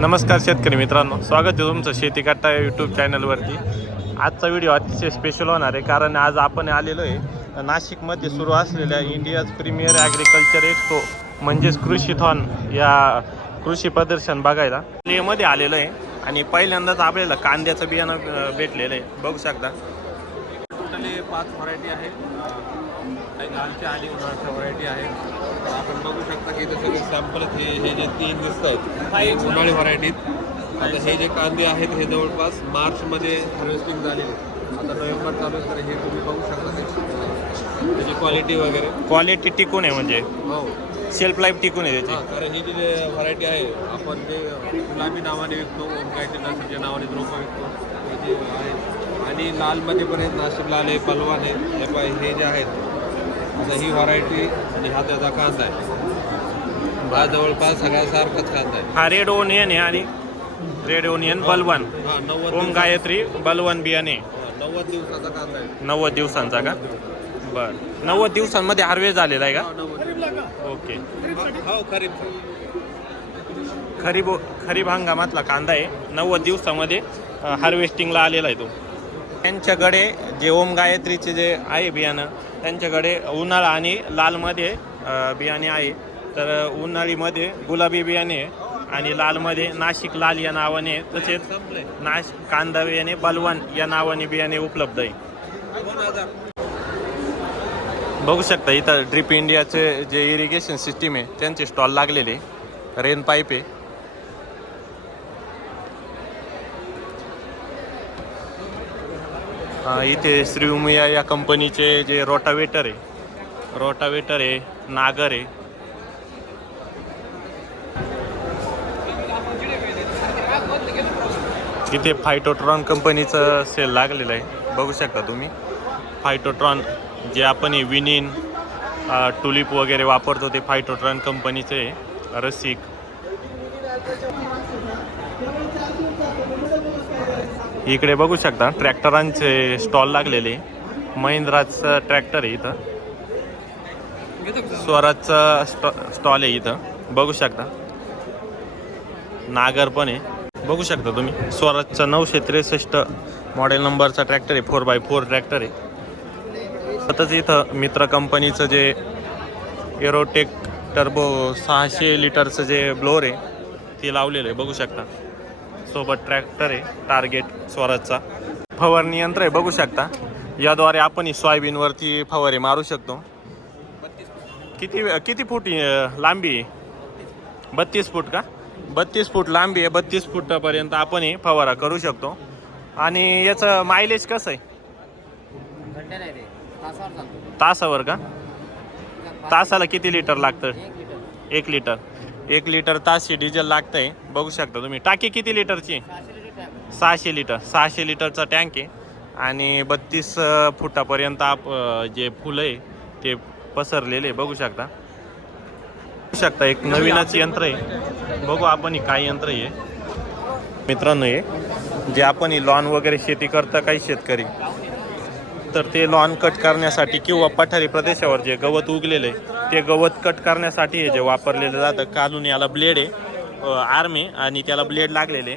नमस्कार शेतकरी मित्रांनो स्वागत आहे तुमचं शेती कट्टा यूट्यूब चॅनलवरती आजचा व्हिडिओ अतिशय स्पेशल होणार आहे कारण आज आपण आलेलो आहे नाशिकमध्ये सुरू असलेल्या इंडियाज प्रीमियर ॲग्रिकल्चर एक्सपो म्हणजेच कृषीथॉन या कृषी प्रदर्शन बघायला. मध्ये आलेलो आहे आणि पहिल्यांदाच आपल्याला कांद्याचं बियाणं भेटलेलं आहे. बघू शकता. टोटली पाच व्हरायटी आहे. काही लालच्या आणि उन्हाळ्याच्या व्हरायटी आहेत आपण बघू शकता की इथे सगळे सॅम्पल हे हे जे तीन दिसत आहेत हे उन्हाळी व्हरायटीत आता हे जे कांदे आहेत हे जवळपास मार्चमध्ये हार्वेस्टिंग झालेले आहेत. आता नोव्हेंबर चालू आहे तर हे तुम्ही बघू शकता ते. त्याची क्वालिटी वगैरे. क्वालिटी टिकून आहे म्हणजे. हो. शेल्फ लाईफ टिकून आहे हां त्याची कारण ही जी व्हरायटी आहे आपण जे गुलाबी नावाने विकतो ओमकायचे नसीच्या नावाने रोपं विकतो हे जे आहे आणि लालमध्ये पण आहेत नाशिक लाल आहे पलवान आहे हे हे जे आहेत आता ही व्हरायटी आणि हा त्याचा कांदा आहे. हा जवळपास सगळ्या सारखाच कांदा आहे. हा रेड ओनियन आहे आणि रेड ओनियन बलवन. हा ओम गायत्री बलवन बियाणे. हा, नव्वद दिवसाचा कांदा आहे. नव्वद दिवसांचा का? बर. नव्वद दिवसांमध्ये हार्वेस्ट झालेला आहे का. ओके. हा, खरीप. खरीब खरीब हंगामातला कांदा आहे. नव्वद दिवसामध्ये हार्वेस्टिंगला आलेला आहे तो. त्यांच्याकडे जे ओम गायत्रीचे जे आहे बियाणं त्यांच्याकडे उन्हाळा आणि लालमध्ये बियाणे आहे. तर उन्हाळीमध्ये गुलाबी बियाणे आहे आणि लालमध्ये नाशिक लाल या नावाने तसेच नाश कांदा बियाणे बलवान या नावाने बियाणे उपलब्ध आहे. बघू शकता इथं ड्रिप इंडियाचे जे इरिगेशन सिस्टीम आहे त्यांचे स्टॉल लागलेले. रेन पाईप आहे. इथे श्रीउमिया या कंपनीचे जे रोटावेटर आहे रोटावेटर आहे नागर आहे. इथे फायटोट्रॉन कंपनीचं सेल लागलेलं आहे. बघू शकता तुम्ही. फायटोट्रॉन जे आपण हे विनिन टुलिप वगैरे वापरतो ते फायटोट्रॉन कंपनीचे आहे. रसिक. इकडे बघू शकता ट्रॅक्टरांचे स्टॉल लागलेले. महिंद्राचं ट्रॅक्टर आहे इथं. स्वराजचं स्टॉ स्टॉल आहे इथं. बघू शकता. नागर पण आहे. बघू शकता तुम्ही स्वराजचा नऊशे त्रेसष्ट मॉडेल नंबरचा ट्रॅक्टर आहे फोर बाय फोर ट्रॅक्टर आहे. तसंच इथं मित्र कंपनीचं जे एरोटेक टर्बो सहाशे लिटरचं जे ब्लोअर आहे ते लावलेलं आहे. बघू शकता. सोबत ट्रॅक्टर आहे टार्गेट स्वराजचा. फवारणी यंत्र आहे बघू शकता. याद्वारे आपण ही सोयाबीनवरती फवारे मारू शकतो. किती किती फूट लांबी आहे? बत्तीस फूट का? बत्तीस फूट लांबी आहे बत्तीस फुटापर्यंत आपण हे फवारा करू शकतो. आणि याचं मायलेज कसं आहे? तासावर का? तासाला किती लिटर लागतं? एक लिटर एक लिटर तासशे डिझेल लागतंय. बघू शकता तुम्ही. टाकी किती लिटरची? आहे? सहाशे लिटर. सहाशे लिटरचा टँक आहे. आणि बत्तीस फुटापर्यंत आप जे फुलं आहे ते पसरलेले बघू शकता. बघू शकता एक नवीनच यंत्र आहे. बघू आपण हे काय यंत्र आहे मित्रांनो हे जे आपण ही लॉन वगैरे शेती करता काही शेतकरी. तर ते लॉन कट करण्यासाठी किंवा पठारी प्रदेशावर जे गवत उगलेलं आहे ते गवत कट करण्यासाठी हे जे वापरलेलं जातं. कालून याला ब्लेड आहे आर्मे आणि त्याला ब्लेड लागलेले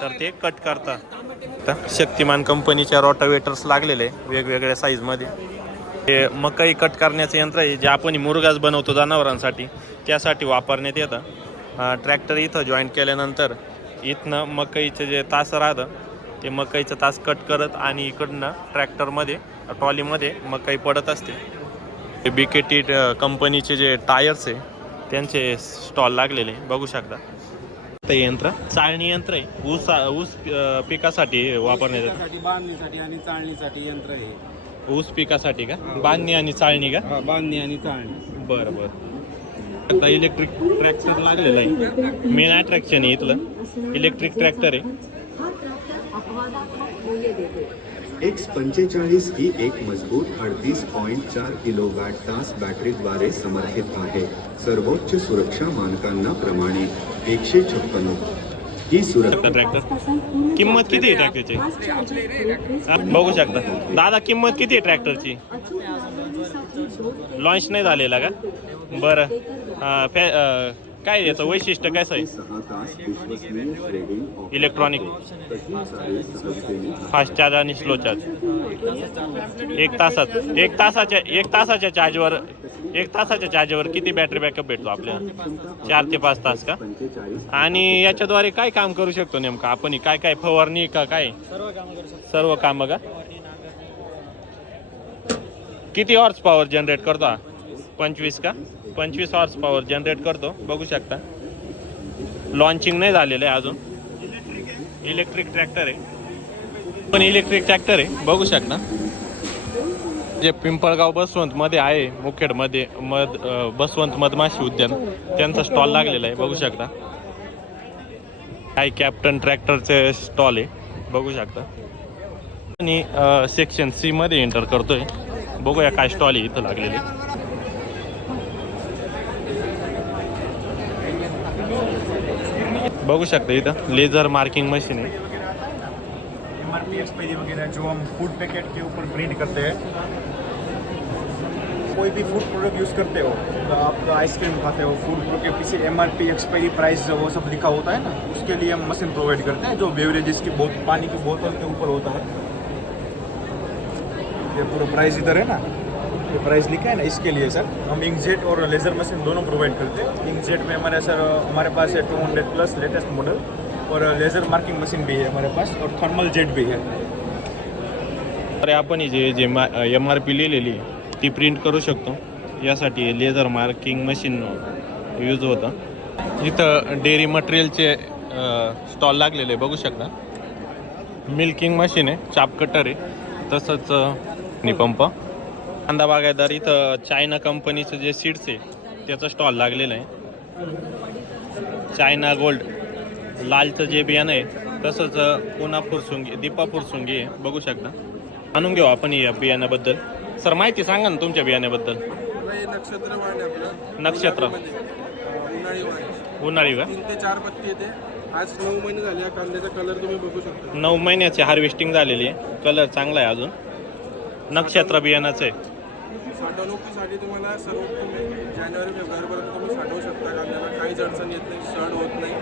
तर ते कट करतात. तर शक्तिमान कंपनीच्या रोटावेटर्स लागलेले वेगवेगळ्या साईजमध्ये हे मकई कट करण्याचं यंत्र आहे जे आपण मुरगास बनवतो जनावरांसाठी त्यासाठी वापरण्यात येतं. ट्रॅक्टर इथं जॉईन केल्यानंतर इथनं मकईचं जे तास राहतं ते मकईचं तास कट करत आणि इकडनं ट्रॅक्टरमध्ये ट्रॉलीमध्ये मकई पडत असते. हे बी के टी कंपनीचे जे टायर्स आहे त्यांचे स्टॉल लागलेले बघू शकता. ते यंत्र? चाळणी यंत्र आहे. ऊस ऊस पिकासाठी वापरण्यात बांधणीसाठी आणि चाळणीसाठी यंत्र आहे ऊस पिकासाठी का? बांधणी आणि चाळणी का? हा, बांधणी आणि चाळणी. बरं बरं. आता इलेक्ट्रिक ट्रॅक्टर लागलेलं आहे. मेन अट्रॅक्शन आहे इथलं. इलेक्ट्रिक ट्रॅक्टर आहे. एक्स पंचेचाळीस ही एक मजबूत अडतीस पॉईंट चार किलो वॅट तास बॅटरीद्वारे समर्थित आहे. सर्वोच्च सुरक्षा मानकांना प्रमाणे एकशे छप्पन्न ही सुरक्षा ट्रॅक्टर किंमत किती आहे ट्रॅक्टरची बघू शकता. दादा किंमत किती आहे ट्रॅक्टरची लॉन्च नाही झालेला का? बरं. फॅ काय याचं? वैशिष्ट्य काय आहे इलेक्ट्रॉनिक फास्ट चार्ज आणि स्लो चार्ज एक तासात एक तासाच्या एक तासाच्या चार्जवर एक तासाच्या चार्जवर किती बॅटरी बॅकअप भेटतो आपल्याला? चार ते पाच तास का? आणि याच्याद्वारे काय काम करू शकतो नेमकं? आपण काय काय फवारणी का काय? सर्व काम का? किती हॉर्स पॉवर जनरेट करतो पंचवीस का? पंचवीस हॉर्स पॉवर जनरेट करतो. बघू शकता. लॉन्चिंग नाही झालेलं आहे अजून. इलेक्ट्रिक ट्रॅक्टर आहे. पण इलेक्ट्रिक ट्रॅक्टर आहे. बघू शकता. जे पिंपळगाव बसवंत मध्ये आहे मुखेडमध्ये मध बसवंत मधमाशी उद्यान त्यांचा स्टॉल लागलेला आहे. बघू शकता. काही कॅप्टन ट्रॅक्टरचे स्टॉल आहे. बघू शकता. आणि सेक्शन सी मध्ये एंटर करतोय. बघूया काय स्टॉल आहे इथं लागलेले. बघू शकता इथं. लेझर मार्किंग मशीन आहे. एम आर पी एक्सपायरी वगैरह जो हम फ़ूड पैकेट के ऊपर प्रिंट करते हैं, कोई भी फ़ूड प्रोडक्ट यूज़ करते हो तो आप आइसक्रीम खाते हो फ़ूड के पीछे M R P expiry price वो सब लिखा होता है ना, उसके लिए हम मशीन प्रोवाइड करते हैं, जो बेवरेजेस की बोत पानी की बोतल के ऊपर होता है। ये पूरा प्राइस इधर है ना। ये प्राइस लिखा है ना इसके लिए सर हम इंकजेट और लेज़र मशीन दोनों प्रोवाइड करते हैं. इंकजेट में हमारे सर हमारे पास है two hundred plus latest model और लेज़र मार्किंग मशीन भी है हमारे पास और थर्मल जेट भी है। अरे आपण ही जे जे एम आर पी लिहिलेली आहे, ती प्रिंट करू शकतो. यासाठी लेझर मार्किंग मशीन यूज होतं. इथं डेअरी मटेरियलचे स्टॉल लागलेले आहे, बघू शकता. मिल्किंग मशीन आहे चाप कटर आहे. तसंच निपंप कांदा बागायदार इथं चायना कंपनीचं जे सीड्स आहे त्याचं स्टॉल लागलेलं आहे. चायना गोल्ड लालचं जे बियाणं आहे तसंच पुन्हा फुरसुंगी दीपा फुरसुंगी आहे. बघू शकता. आणून घेऊ आपण या बियाण्याबद्दल. सर माहिती सांगा ना तुमच्या बियाण्याबद्दल. नक्षत्र उन्हाळी का? चार पत्ती येते. आज नऊ महिने झाले कांद्याचा कलर तुम्ही बघू शकता. नऊ महिन्याची हार्वेस्टिंग झालेली आहे. कलर चांगला आहे अजून. नक्षत्र बियाणाचं आहे. साठवणुकीसाठी तुम्हाला सर्वोत्तम जानेवारी फेब्रुवारीपर्यंत तुम्ही साठवू शकता कांद्याला काहीच अडचण येत नाही सड होत नाही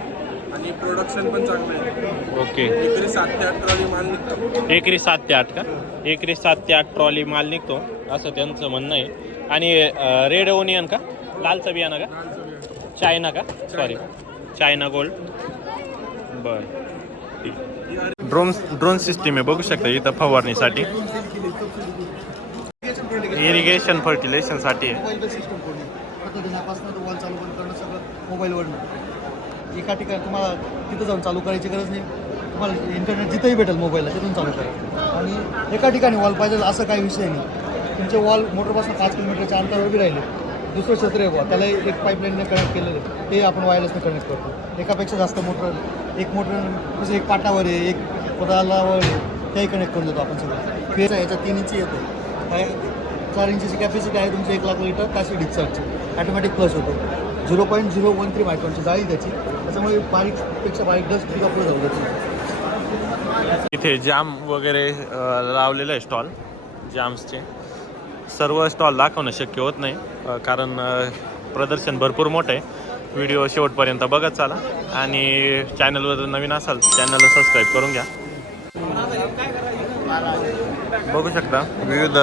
आणि प्रोडक्शन पण चांगलं आहे. ओके. एकरी सात ते आठ ट्रॉली माल निघतो. एकरी सात ते आठ का? एकरी सात ते आठ ट्रॉली माल निघतो असं त्यांचं म्हणणं आहे. आणि रेड ओनियन का? लालचं बियाणं का? चायना का? सॉरी चायना गोल्ड बर. ड्रोन ड्रोन सिस्टीम आहे बघू शकता इथं फवारणीसाठी. इरिगेशन फर्टिलेशनसाठी आहे मोबाईल सिस्टम पूर्ण पद्धतीपासून वॉल चालू बंद करणं सगळं मोबाईलवरनं एका ठिकाणी तुम्हाला तिथं जाऊन चालू करायची गरज नाही. तुम्हाला इंटरनेट जिथंही भेटेल मोबाईलला तिथून चालू करा. आणि एका ठिकाणी वॉल पाहिजे असं काही विषय नाही. तुमचे वॉल मोटरपासून पाच किलोमीटरच्या अंतरावर बी राहिले. दुसरं क्षेत्र आहे बुवा. त्याला एक पाईपलाईनने कनेक्ट केलेलं आहे. ते आपण वायरलेसने कनेक्ट करतो. एकापेक्षा जास्त मोटर एक मोटर कसं एक पाटावर आहे एक पदालावर आहे तेही कनेक्ट करून देतो आपण सगळं. फेस आहे याच्या तीन इंची येतो काय चार इंचीची कॅपॅसिटी आहे तुमची एक लाख लिटर काशी डिस्चार्जची ऑटोमॅटिक फ्लश होतो. Zero point zero one three मायक्रॉनची जाळी त्याची. त्याच्यामुळे बारीकपेक्षा बारीक डस्ट सुद्धा पुढे जाऊ देत इथे जाम वगैरे लावलेलं आहे स्टॉल जाम्सचे सर्व स्टॉल दाखवणं शक्य होत नाही कारण प्रदर्शन भरपूर मोठं आहे. व्हिडिओ शेवटपर्यंत बघत चाला. आणि चॅनलवर नवीन असाल चॅनलला सबस्क्राईब करून घ्या. बघू शकता. विविध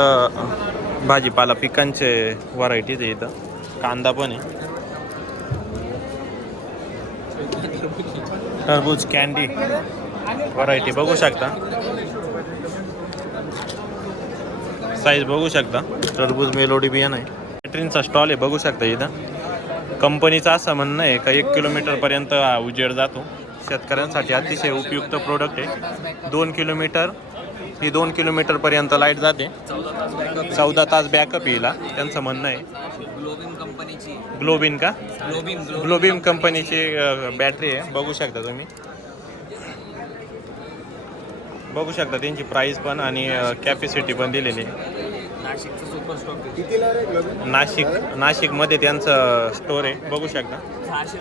भाजीपाला पिकांचे व्हरायटीज आहे इथं. कांदा पण आहे. टरबूज कॅन्डी व्हरायटी बघू शकता. साईज बघू शकता. टरबूज मेलोडी बियाणं आहे. बॅटरींचा स्टॉल आहे बघू शकता इथं. कंपनीचं असं म्हणणं आहे का एक किलोमीटरपर्यंत उजेड जातो. शेतकऱ्यांसाठी अतिशय उपयुक्त प्रोडक्ट आहे. दोन किलोमीटर ही दोन किलोमीटरपर्यंत लाइट जाते. चौदा तास बॅकअप येईल त्यांचं म्हणणं आहे. ग्लोबिन कंपनीची ग्लोबिन का? ग्लोबिन ग्लोबिम कंपनीची बॅटरी आहे. बघू शकता तुम्ही. बघू शकता त्यांची प्राईस पण आणि कॅपॅसिटी पण दिलेली आहे. नाशिक नाशिकमध्ये त्यांचं स्टोर आहे. बघू शकता.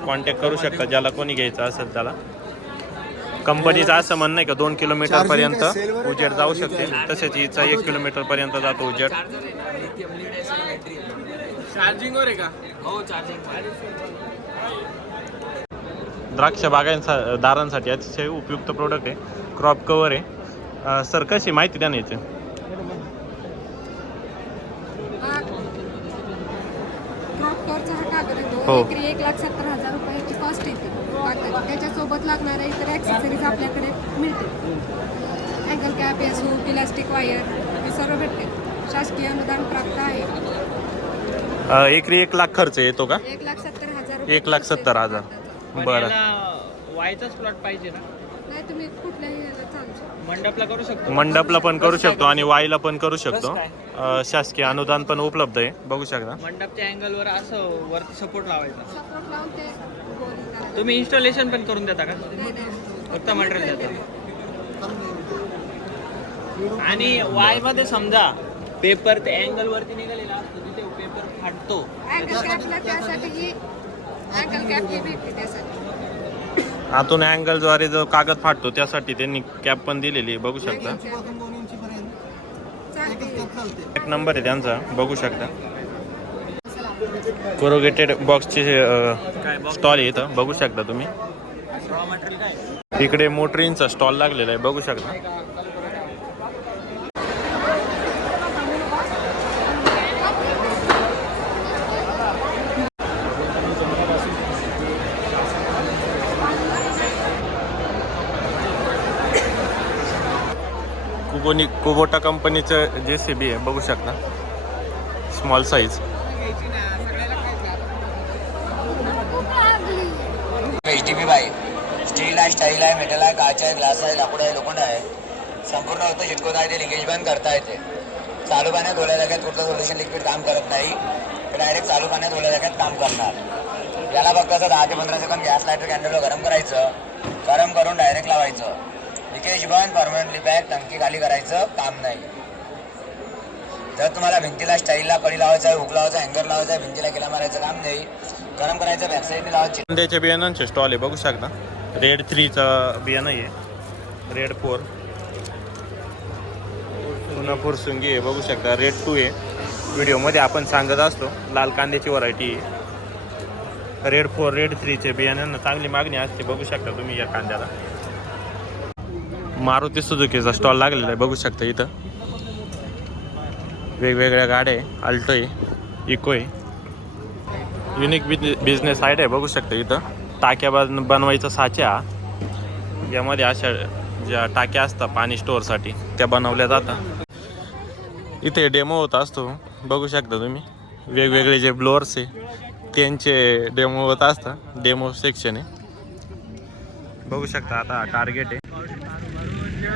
कॉन्टॅक्ट करू शकता ज्याला कोणी घ्यायचं असेल त्याला. कंपनीचं असं म्हणणं आहे का दोन किलोमीटर पर्यंत उजेड जाऊ शकते तसेच हिचा एक किलोमीटर पर्यंत जातो उजेड. चार्जिंगवर आहे का? हो चार्जिंग द्राक्ष बागांसा दारांसाठी अतिशय उपयुक्त प्रोडक्ट आहे. क्रॉप कवर आहे. सर कशी माहिती द्या ना याची क्रॉप कवरचा हा. एकरी एक लाख सत्तर हजार रुपयाची कॉस्ट येते. कागदाची त्याच्यासोबत लागणाऱ्या इतर ॲक्सेसरीज आपल्याकडे मिळते अँगल कॅप यासू इलास्टिक वायर हे सर्व भेटते शासकीय अनुदान प्राप्त आहे. अं, एकरी एक लाख खर्च येतो का? एक लाख सत्तर हजार एक लाख सत्तर हजार. बरं. वायचाच प्लॉट पाहिजे ना? नाही तुम्ही कुठल्याही ह्याला चालू शकता. मंडपला करू शकतो. मंडपला पण करू शकतो आणि वाईला पण करू शकतो? अं, शासकीय अनुदान पण उपलब्ध आहे. बघू शकता. मंडपच्या अँगलवर असं वरती सपोर्ट लावायचा. सपोर्ट लावून ते बोरिंग करायचं. तुम्ही इन्स्टॉलेशन पण करून देता का? नाही नाही फक्त मटेरियल देता. आणि वायमध्ये समजा पेपर ते अँगल वरती निघालेला असतो तिथे पेपर फाटतो. अँगल कॅपला त्यासाठी ही अँगल कॅप ही भेटते त्यासाठी. आतून अँगलद्वारे जो कागद फाटतो त्यासाठी त्यांनी कॅप पण दिलेली आहे बघू शकता. एक नंबर आहे त्यांचा बघू शकता. कोरोगेटेड बॉक्सचे स्टॉल आहे इथं बघू शकता तुम्ही. रॉ मटेरियल काय? इकडे मोटरींचा स्टॉल लागलेला आहे बघू शकता. कुबोनी कुबोटा कंपनीचं जे सी बी आहे बघू शकता. Small size H D B bike steel आहे स्टाईल आहे मेटल आहे काच आहे ग्लास आहे लाकूड आहे लोखंड आहे. संपूर्ण होतं चिटकवता आहे ते लिकेज बंद करता येते. चालू पाण्यात ओल्या जाग्यात कुठलं सोल्युशन लिक्विड काम करत नाही. डायरेक्ट चालू पाण्यात ओल्या जाग्यात काम करणार. याला फक्त असं दहा ते पंधरा सेकंद गॅस लायटर कॅन्डलवर गरम करायचं. गरम करून डायरेक्ट लावायचं. लिकेज बंद परमनंटली बॅग टंकी खाली करायचं काम नाही. जर तुम्हाला भिंतीला स्टाईलला कडी लावायचा आहे हुक लावायचा हँगर लावायचा आहे भिंतीला केला मारायचं काम नाही गरम करायचं बॅकसाईडने लावायची. कांद्याच्या बियाणांचे स्टॉल आहे बघू शकता. रेड थ्रीचं बियाणं आहे. रेड फोर पुन्हा फुरसुंगी आहे बघू शकता. रेड टू आहे. व्हिडिओमध्ये आपण सांगत असतो लाल कांद्याची व्हरायटी आहे. रेड फोर रेड थ्रीचे बियाण्यांना चांगली मागणी असते बघू शकता तुम्ही या कांद्याला. मारुती सुजुकीचा स्टॉल लागलेला आहे. बघू शकता इथं. वेगवेगळ्या गाड्या आहे. अल्टो आहे इको आहे युनिक बिझनेस साईट आहे. बघू शकता इथं. टाक्या बन बनवायचा साच्या यामध्ये अशा ज्या टाक्या असतात पाणी स्टोअरसाठी त्या बनवल्या जातात. इथे डेमो होत असतो. बघू शकता तुम्ही. वेगवेगळे जे ब्लोअर्स आहे त्यांचे डेमो होत असतात. डेमो सेक्शन आहे. बघू शकता आता टार्गेट आहे.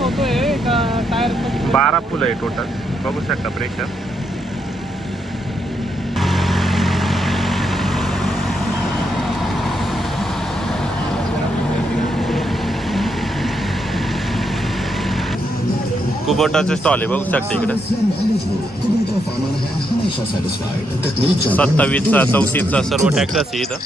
होतोय का टायर बारा फुलं आहे टोटल बघू शकता प्रेशर कुबोटाचे स्टॉल आहे बघू शकता इकडे. सत्तावीसचा चौतीसचा सर्व टॅक्टर्स आहे इथं.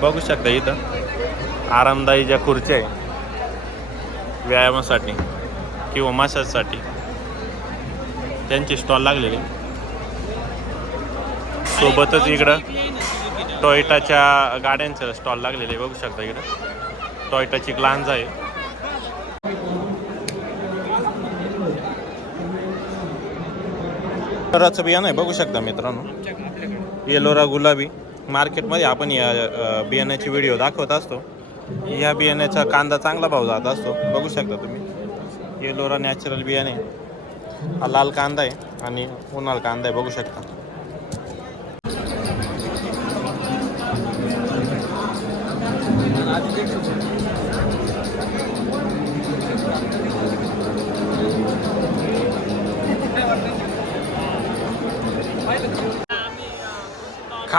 बघू शकता इथं. आरामदायी ज्या खुर्च्या आहे व्यायामासाठी किंवा मसाजसाठी त्यांचे स्टॉल लागलेले. सोबतच इकडं टॉयटाच्या गाड्यांचं स्टॉल लागलेले बघू शकता इकडं. टॉयटाची ग्लान्झ आहे बियाणं आहे. बघू शकता मित्रांनो येलोरा गुलाबी. मार्केटमध्ये आपण या बियाण्याचे बियाण्याची व्हिडिओ दाखवत असतो. या बियाण्याचा कांदा चांगला भाव जात असतो. बघू शकता तुम्ही. येलोरा नॅचरल बियाणे. हा लाल कांदा आहे आणि उन्हाळ कांदा आहे. बघू शकता.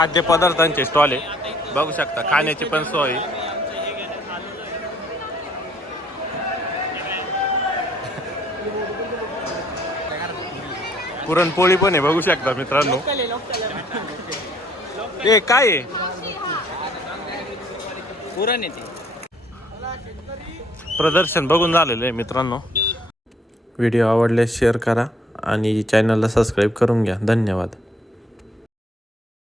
खाद्यपदार्थांचे स्टॉल आहे. बघू शकता खाण्याची पण सोय आहे. पुरणपोळी पण आहे बघू शकता मित्रांनो. ए काय आहे? पुरण येते प्रदर्शन बघून झालेलं आहे मित्रांनो. व्हिडिओ आवडल्यास शेअर करा आणि चॅनलला सबस्क्राईब करून घ्या. धन्यवाद.